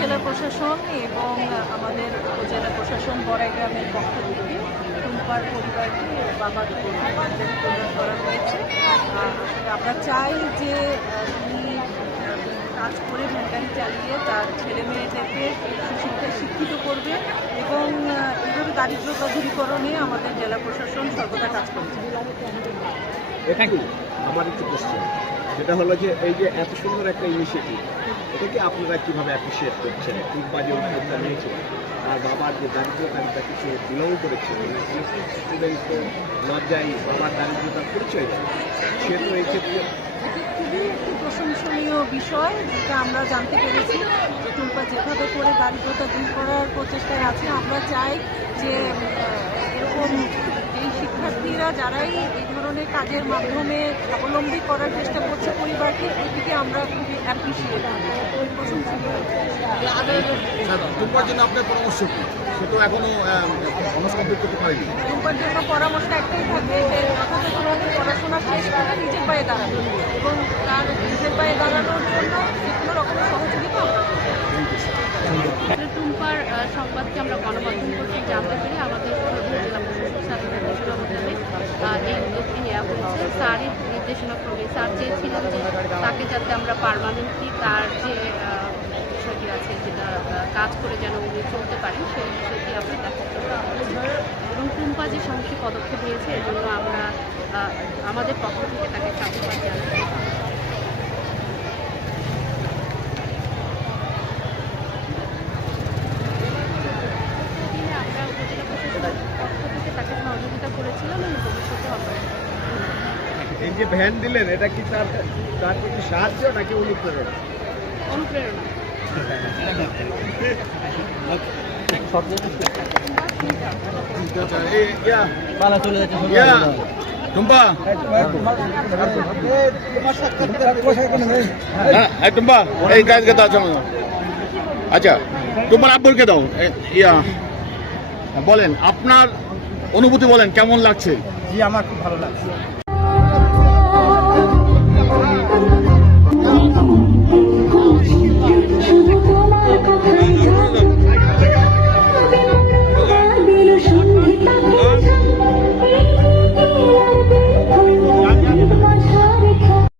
জেলা প্রশাসন এবং আমাদের উপজেলা প্রশাসন বড়াই গ্রামের পক্ষ থেকে টুম্পার পরিবারকে বাবাকে প্রদান করা হয়েছে। আমরা চাই যে তিনি কাজ করে ভ্যানগাড়ি চালিয়ে তার ছেলে মেয়েদেরকে সুশিক্ষায় শিক্ষিত করবে এবং এভাবে দারিদ্রতা দূরীকরণে আমাদের জেলা প্রশাসন সর্বদা কাজ করছে। আমার একটু কোশ্চেন, যেটা হলো যে এই যে এত সুন্দর একটা ইনিশিয়েটিভ, এটাকে আপনারা কীভাবে অ্যাপ্রিসিয়েট করছেন? টুম্পা যে উদ্যোগটা নিয়েছে আর বাবার যে দারিদ্রতা কিছু বিলং করেছে, স্টুডেন্ট তো লজ্জায় বাবার দারিদ্রতার পরিচয় দেয়, সে তো এই ক্ষেত্রে খুবই একটি প্রশংসনীয় বিষয়, যেটা আমরা জানতে পেরেছি যে টুম্পা যেভাবে করে দারিদ্রতা দূর করার প্রচেষ্টায় আছে। আমরা চাই যে এরকম এই শিক্ষার্থীরা যারাই এই ধরনের কাজের মাধ্যমে স্বাবলম্বী করার চেষ্টা করছে পরিবারকে, এটিকে আমরা খুবই অ্যাপ্রিসিয়েট টুম্পার জন্য আপনার পরামর্শ কি? সে তো এখনো অনার্স কমপ্লিট করতে পারেনি। টুম্পার জন্য পরামর্শ একটাই থাকবে যে যথাযথভাবে পড়াশোনা শেষ করে নিজের পায়ে দাঁড়ানো এবং তার নিজের পায়ে দাঁড়ানোর জন্য যে কোনো রকমের সহযোগিতা আমরা টুম্পার সংবাদকে আমরা গণমাধ্যম কর্তৃক জানতে পেরে আমাদের জেলা প্রশাসন স্বাধীন নির্দেশনা মোতাবেক এই উদ্যোগটি নেওয়া হয়েছে। স্যারের নির্দেশনা ক্রমে স্যার চেয়েছিলেন যে তাকে যাতে আমরা পার্মানেন্টলি তার যে বিষয়টি আছে যেটা কাজ করে যেন উনি চলতে পারেন, সেই বিষয়টি আমরা দেখার জন্য এবং টুম্পা যে সাহসী পদক্ষেপ নিয়েছে এর জন্য আমরা আমাদের পক্ষ থেকে তাকে সাধুবাদ জানাই। এই যে ভ্যান দিলেন, এটা কি তার প্রতি সাহায্য নাকি অনুপ্রেরণা? অনুপ্রেরণা। টুম্পা টুম্পা এই কাজকে দাও। আচ্ছা, তোমার আব্বুরকে দাও। বলেন আপনার অনুভূতি, বলেন কেমন লাগছে? জি, আমার খুব ভালো লাগছে।